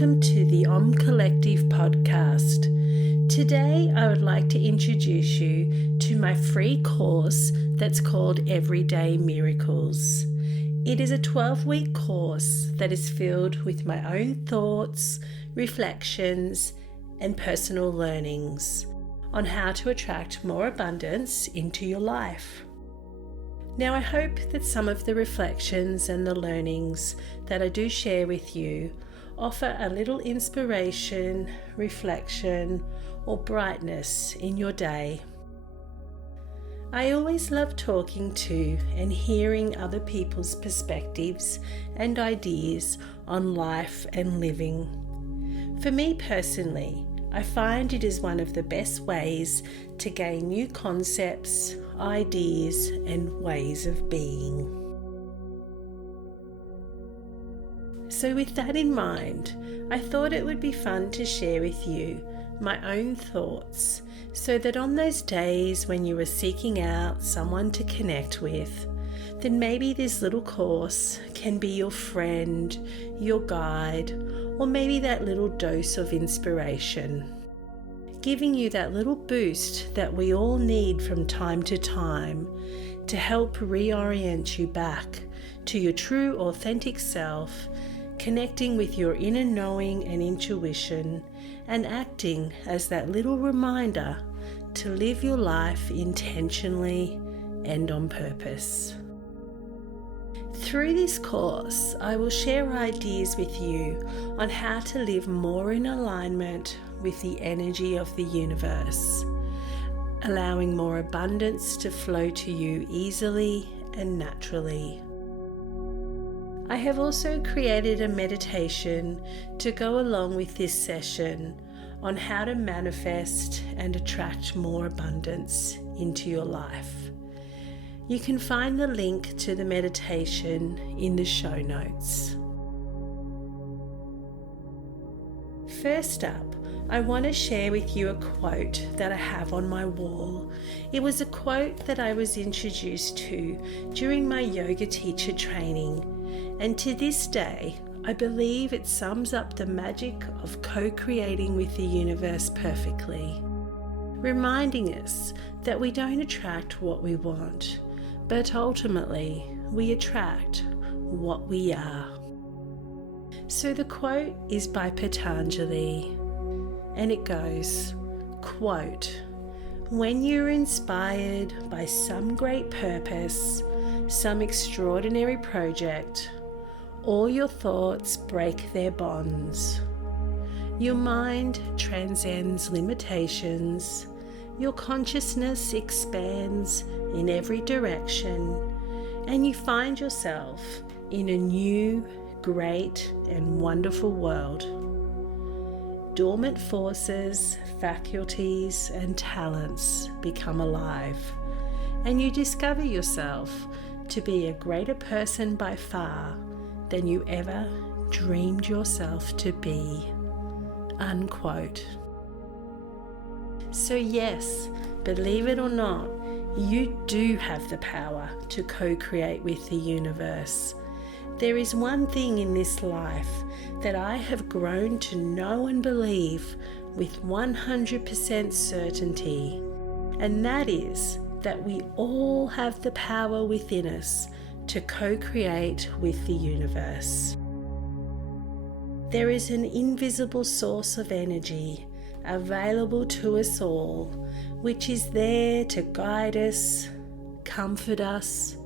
welcome to the Collective podcast. Today I would like to introduce you to my free course that's called Everyday Miracles. It is a 12-week course that is filled with my own thoughts, reflections, and personal learnings on how to attract more abundance into your life. Now, I hope that some of the reflections and the learnings that I do share with you offer a little inspiration, reflection, or brightness in your day. I always love talking to and hearing other people's perspectives and ideas on life and living. For me personally, I find it is one of the best ways to gain new concepts, ideas, and ways of being. So with that in mind, I thought it would be fun to share with you my own thoughts so that on those days when you are seeking out someone to connect with, then maybe this little course can be your friend, your guide, or maybe that little dose of inspiration, giving you that little boost that we all need from time to time to help reorient you back to your true authentic self, connecting with your inner knowing and intuition, and acting as that little reminder to live your life intentionally and on purpose. Through this course, I will share ideas with you on how to live more in alignment with the energy of the universe, allowing more abundance to flow to you easily and naturally. I have also created a meditation to go along with this session on how to manifest and attract more abundance into your life. You can find the link to the meditation in the show notes. First up, I want to share with you a quote that I have on my wall. It was a quote that I was introduced to during my yoga teacher training, and to this day, I believe it sums up the magic of co-creating with the universe perfectly, reminding us that we don't attract what we want, but ultimately we attract what we are. So the quote is by Patanjali, and it goes, quote, "When you're inspired by some great purpose, some extraordinary project, all your thoughts break their bonds. Your mind transcends limitations. Your consciousness expands in every direction, and you find yourself in a new, great, and wonderful world. Dormant forces, faculties, and talents become alive, and you discover yourself to be a greater person by far than you ever dreamed yourself to be." Unquote. So yes, believe it or not, you do have the power to co-create with the universe. There is one thing in this life that I have grown to know and believe with 100% certainty, and that is that we all have the power within us to co-create with the universe. There is an invisible source of energy available to us all, which is there to guide us, comfort us,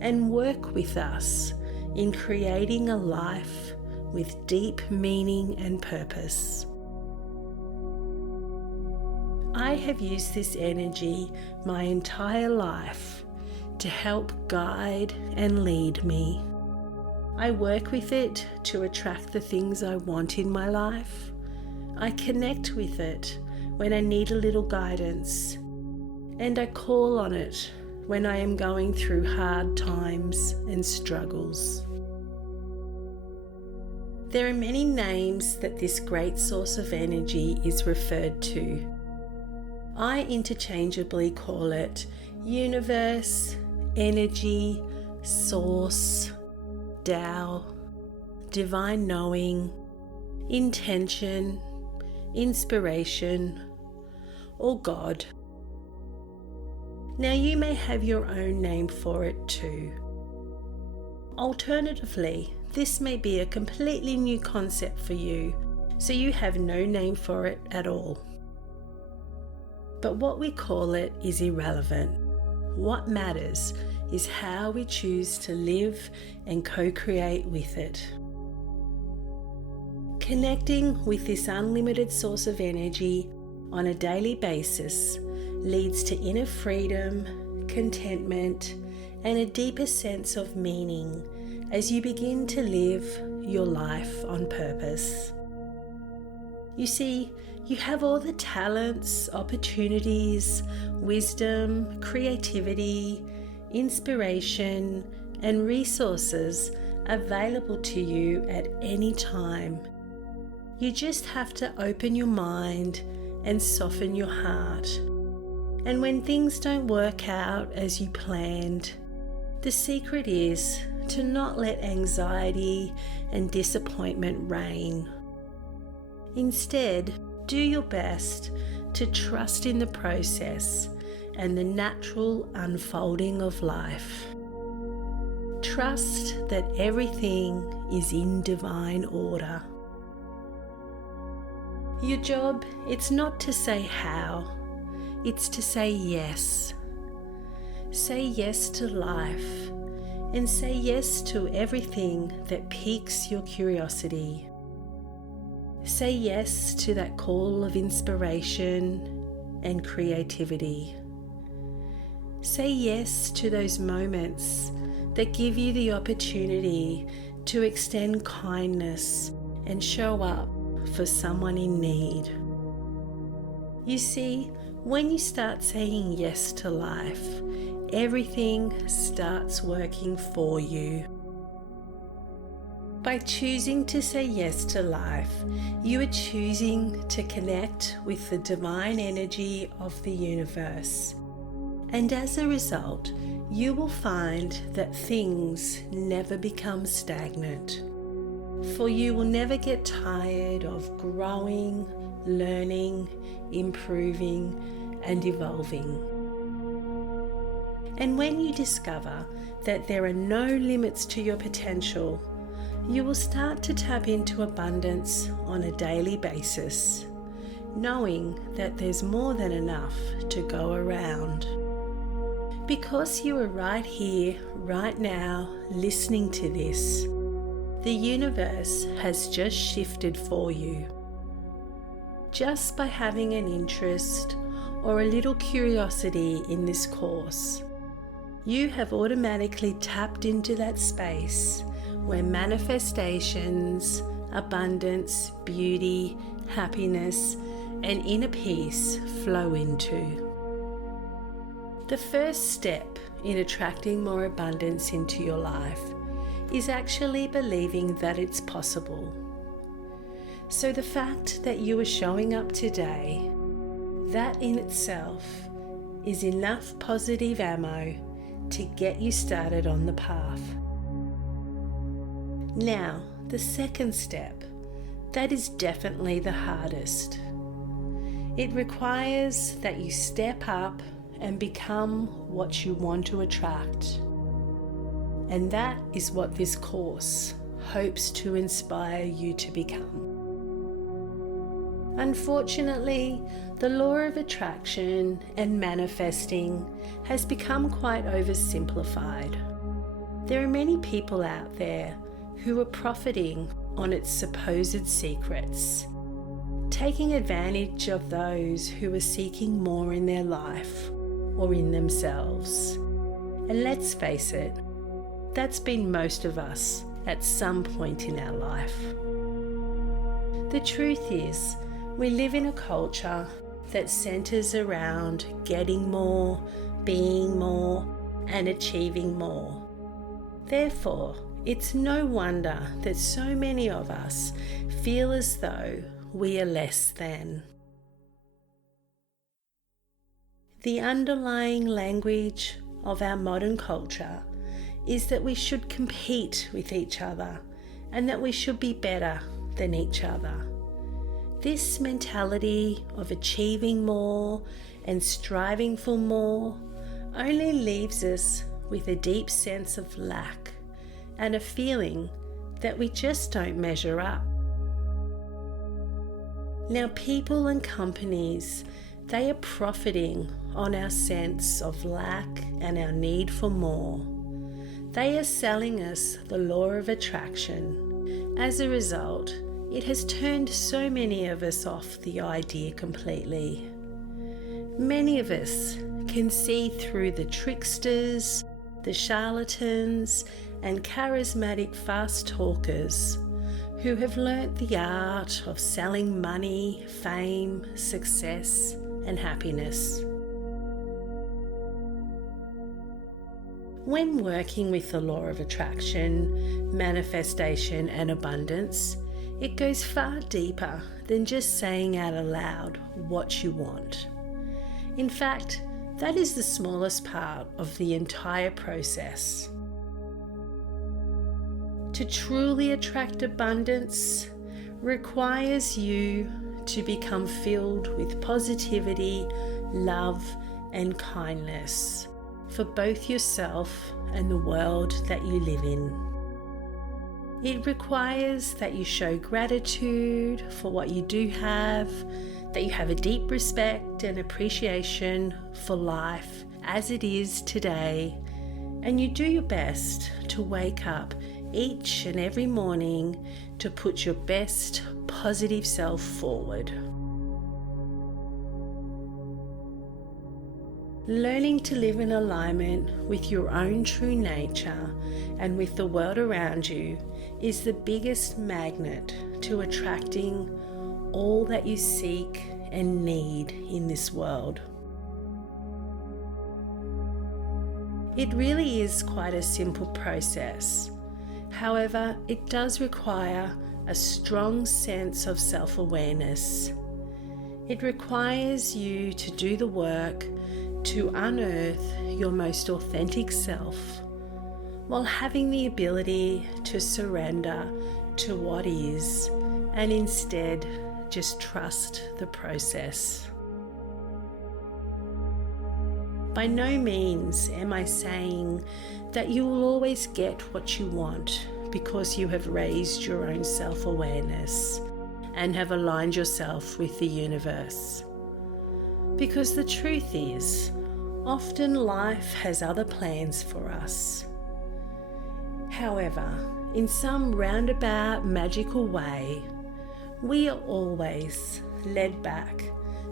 and work with us in creating a life with deep meaning and purpose. I have used this energy my entire life to help guide and lead me. I work with it to attract the things I want in my life. I connect with it when I need a little guidance, and I call on it when I am going through hard times and struggles. There are many names that this great source of energy is referred to. I interchangeably call it universe, energy, source, Tao, divine knowing, intention, inspiration, or God. Now you may have your own name for it too. Alternatively, this may be a completely new concept for you, so you have no name for it at all. But what we call it is irrelevant. What matters is how we choose to live and co-create with it. Connecting with this unlimited source of energy on a daily basis leads to inner freedom, contentment, and a deeper sense of meaning as you begin to live your life on purpose. You see, you have all the talents, opportunities, wisdom, creativity, inspiration, and resources available to you at any time. You just have to open your mind and soften your heart. And when things don't work out as you planned, the secret is to not let anxiety and disappointment reign. Instead, do your best to trust in the process and the natural unfolding of life. Trust that everything is in divine order. Your job, it's not to say how, it's to say yes. Say yes to life and say yes to everything that piques your curiosity. Say yes to that call of inspiration and creativity. Say yes to those moments that give you the opportunity to extend kindness and show up for someone in need. You see, when you start saying yes to life, everything starts working for you. By choosing to say yes to life, you are choosing to connect with the divine energy of the universe. And as a result, you will find that things never become stagnant. For you will never get tired of growing, learning, improving, and evolving. And when you discover that there are no limits to your potential, you will start to tap into abundance on a daily basis, knowing that there's more than enough to go around. Because you are right here, right now, listening to this, the universe has just shifted for you. Just by having an interest or a little curiosity in this course, you have automatically tapped into that space where manifestations, abundance, beauty, happiness, and inner peace flow into. The first step in attracting more abundance into your life is actually believing that it's possible. So the fact that you are showing up today, that in itself is enough positive ammo to get you started on the path. Now, the second step, that is definitely the hardest. It requires that you step up and become what you want to attract. And that is what this course hopes to inspire you to become. Unfortunately, the law of attraction and manifesting has become quite oversimplified. There are many people out there who are profiting on its supposed secrets, taking advantage of those who are seeking more in their life or in themselves. And let's face it, that's been most of us at some point in our life. The truth is, we live in a culture that centers around getting more, being more, and achieving more. Therefore, it's no wonder that so many of us feel as though we are less than. The underlying language of our modern culture is that we should compete with each other and that we should be better than each other. This mentality of achieving more and striving for more only leaves us with a deep sense of lack and a feeling that we just don't measure up. Now, people and companies, they are profiting on our sense of lack and our need for more. They are selling us the law of attraction. As a result, it has turned so many of us off the idea completely. Many of us can see through the tricksters, the charlatans, and charismatic fast talkers who have learnt the art of selling money, fame, success, and happiness. When working with the law of attraction, manifestation, and abundance, it goes far deeper than just saying out aloud what you want. In fact, that is the smallest part of the entire process. To truly attract abundance requires you to become filled with positivity, love, and kindness for both yourself and the world that you live in. It requires that you show gratitude for what you do have, that you have a deep respect and appreciation for life as it is today, and you do your best to wake up each and every morning to put your best positive self forward. Learning to live in alignment with your own true nature and with the world around you is the biggest magnet to attracting all that you seek and need in this world. It really is quite a simple process. However, it does require a strong sense of self-awareness. It requires you to do the work to unearth your most authentic self while having the ability to surrender to what is and instead just trust the process. By no means am I saying that you will always get what you want because you have raised your own self-awareness and have aligned yourself with the universe. Because the truth is, often life has other plans for us. However, in some roundabout magical way, we are always led back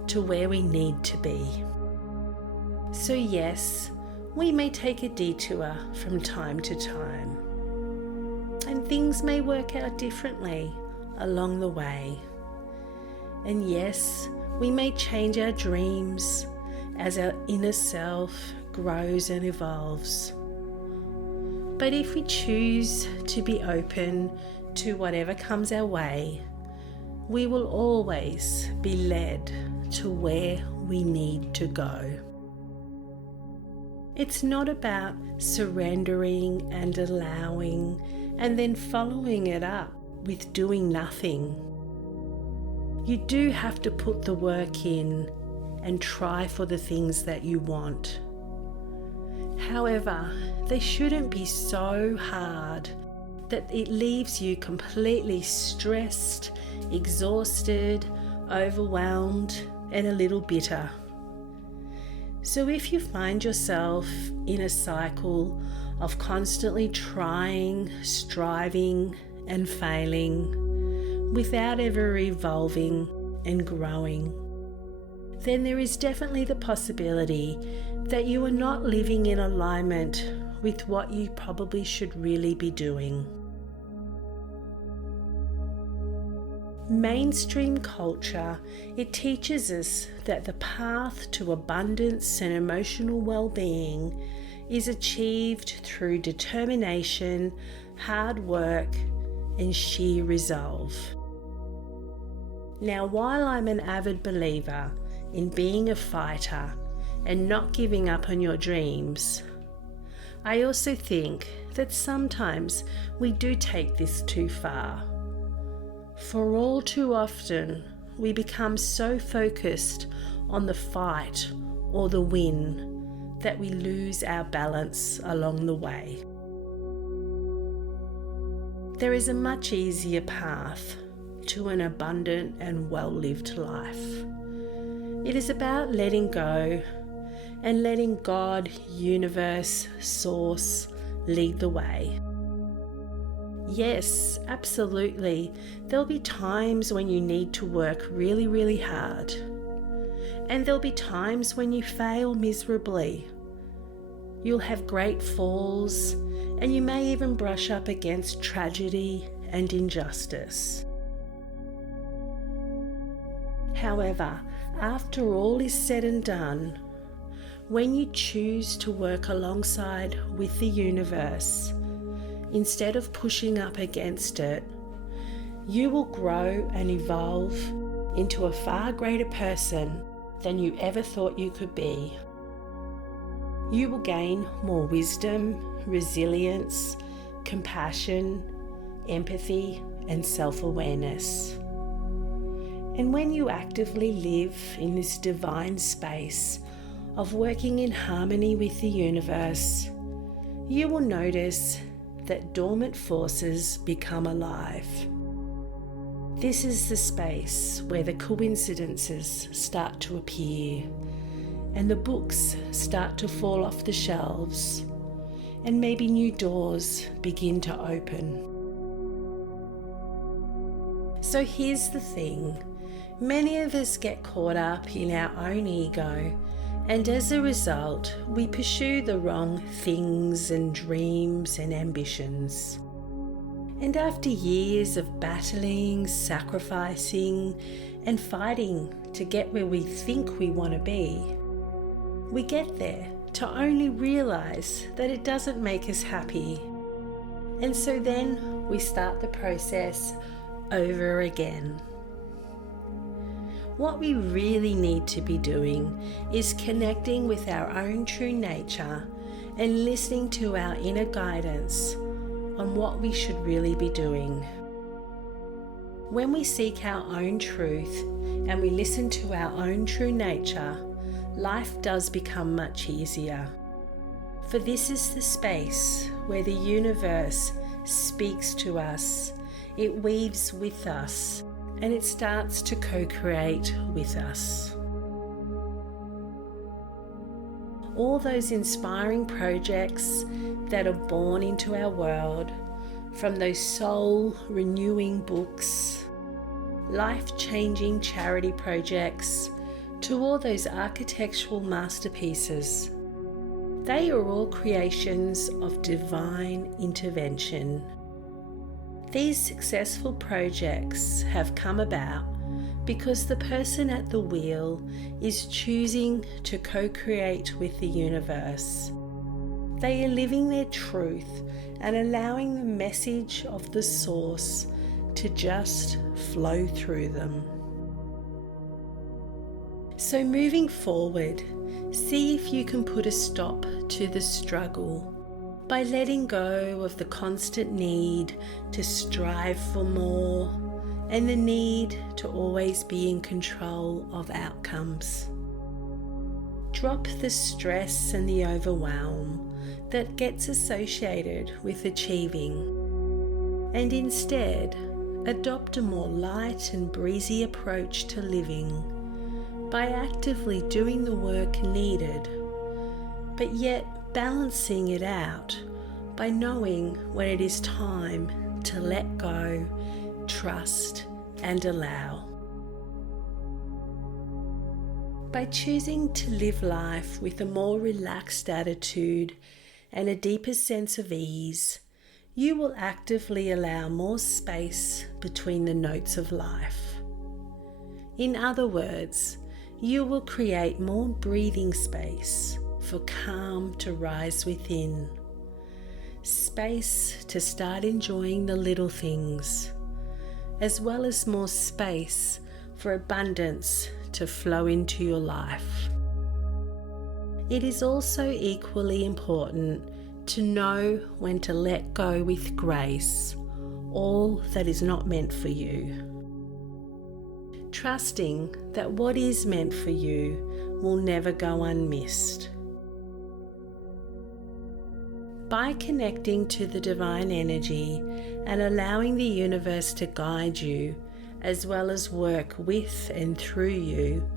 to where we need to be. So yes, we may take a detour from time to time, and things may work out differently along the way. And yes, we may change our dreams as our inner self grows and evolves. But if we choose to be open to whatever comes our way, we will always be led to where we need to go. It's not about surrendering and allowing and then following it up with doing nothing. You do have to put the work in and try for the things that you want. However, they shouldn't be so hard that it leaves you completely stressed, exhausted, overwhelmed, and a little bitter. So if you find yourself in a cycle of constantly trying, striving, and failing without ever evolving and growing, then there is definitely the possibility that you are not living in alignment with what you probably should really be doing. Mainstream culture, it teaches us that the path to abundance and emotional well-being is achieved through determination, hard work, and sheer resolve. Now, while I'm an avid believer in being a fighter and not giving up on your dreams, I also think that sometimes we do take this too far. For all too often, we become so focused on the fight or the win that we lose our balance along the way. There is a much easier path to an abundant and well-lived life. It is about letting go and letting God, universe, source lead the way. Yes, absolutely, there'll be times when you need to work really, really hard. And there'll be times when you fail miserably. You'll have great falls, and you may even brush up against tragedy and injustice. However, after all is said and done, when you choose to work alongside with the universe, instead of pushing up against it, you will grow and evolve into a far greater person than you ever thought you could be. You will gain more wisdom, resilience, compassion, empathy, and self-awareness. And when you actively live in this divine space of working in harmony with the universe, you will notice that dormant forces become alive. This is the space where the coincidences start to appear and the books start to fall off the shelves and maybe new doors begin to open. So here's the thing. Many of us get caught up in our own ego, and as a result, we pursue the wrong things and dreams and ambitions. And after years of battling, sacrificing, and fighting to get where we think we want to be, we get there to only realize that it doesn't make us happy. And so then we start the process over again. What we really need to be doing is connecting with our own true nature and listening to our inner guidance on what we should really be doing. When we seek our own truth and we listen to our own true nature, life does become much easier. For this is the space where the universe speaks to us, it weaves with us, and it starts to co-create with us. All those inspiring projects that are born into our world, from those soul-renewing books, life-changing charity projects, to all those architectural masterpieces, they are all creations of divine intervention. These successful projects have come about because the person at the wheel is choosing to co-create with the universe. They are living their truth and allowing the message of the source to just flow through them. So moving forward, see if you can put a stop to the struggle by letting go of the constant need to strive for more and the need to always be in control of outcomes. Drop the stress and the overwhelm that gets associated with achieving, and instead adopt a more light and breezy approach to living by actively doing the work needed, but yet balancing it out by knowing when it is time to let go, trust, and allow. By choosing to live life with a more relaxed attitude and a deeper sense of ease, you will actively allow more space between the notes of life. In other words, you will create more breathing space for calm to rise within, space to start enjoying the little things, as well as more space for abundance to flow into your life. It is also equally important to know when to let go with grace all that is not meant for you. Trusting that what is meant for you will never go unmissed. By connecting to the divine energy and allowing the universe to guide you, as well as work with and through you,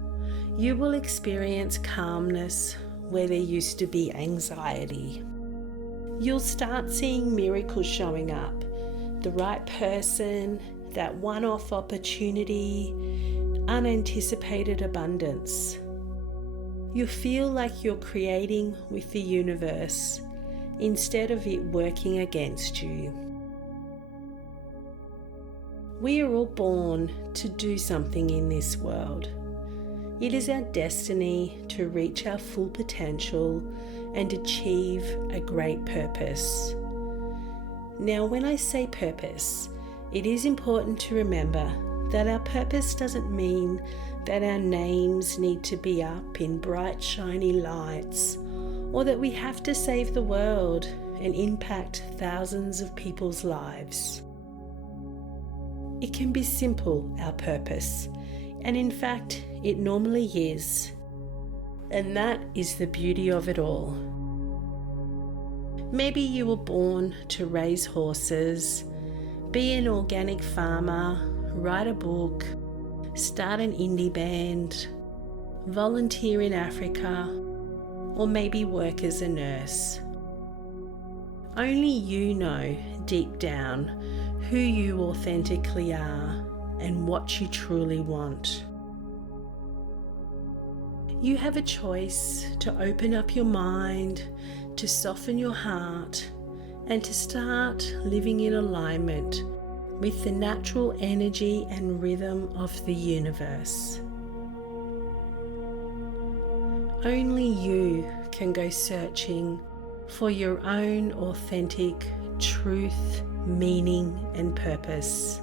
you will experience calmness where there used to be anxiety. You'll start seeing miracles showing up, the right person, that one-off opportunity, unanticipated abundance. You feel like you're creating with the universe instead of it working against you. We are all born to do something in this world. It is our destiny to reach our full potential and achieve a great purpose. Now, when I say purpose, it is important to remember that our purpose doesn't mean that our names need to be up in bright, shiny lights, or that we have to save the world and impact thousands of people's lives. It can be simple, our purpose, and in fact, it normally is. And that is the beauty of it all. Maybe you were born to raise horses, be an organic farmer, write a book, start an indie band, volunteer in Africa, or maybe work as a nurse. Only you know deep down who you authentically are and what you truly want. You have a choice to open up your mind, to soften your heart, and to start living in alignment with the natural energy and rhythm of the universe. Only you can go searching for your own authentic truth, meaning, and purpose.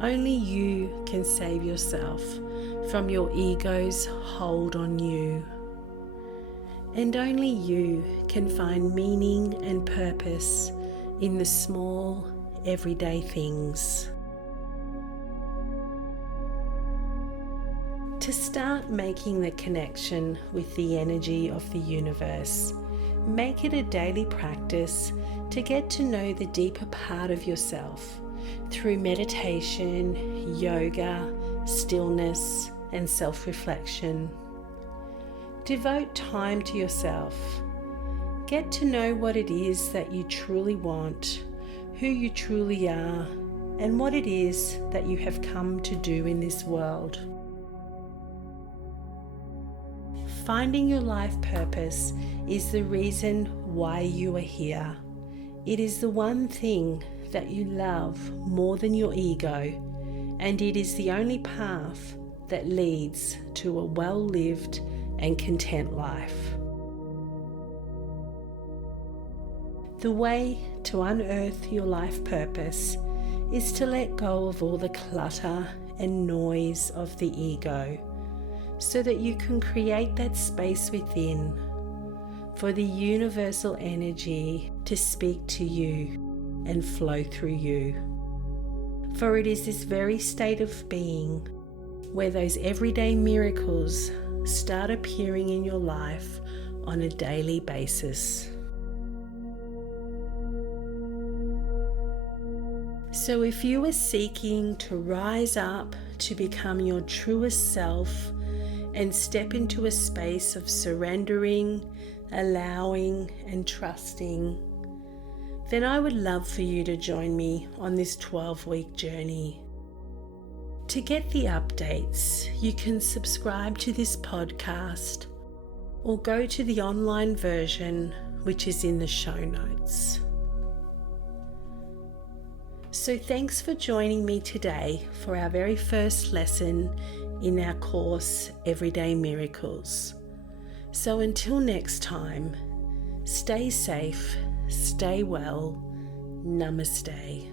Only you can save yourself from your ego's hold on you. And only you can find meaning and purpose in the small, everyday things. To start making the connection with the energy of the universe, make it a daily practice to get to know the deeper part of yourself through meditation, yoga, stillness, and self-reflection. Devote time to yourself. Get to know what it is that you truly want, who you truly are, and what it is that you have come to do in this world. Finding your life purpose is the reason why you are here. It is the one thing that you love more than your ego, and it is the only path that leads to a well-lived and content life. The way to unearth your life purpose is to let go of all the clutter and noise of the ego, so that you can create that space within for the universal energy to speak to you and flow through you. For it is this very state of being where those everyday miracles start appearing in your life on a daily basis. So if you are seeking to rise up to become your truest self and step into a space of surrendering, allowing, and trusting, then I would love for you to join me on this 12-week journey. To get the updates, you can subscribe to this podcast or go to the online version, which is in the show notes. So thanks for joining me today for our very first lesson in our course, Everyday Miracles. So until next time, stay safe, stay well, namaste.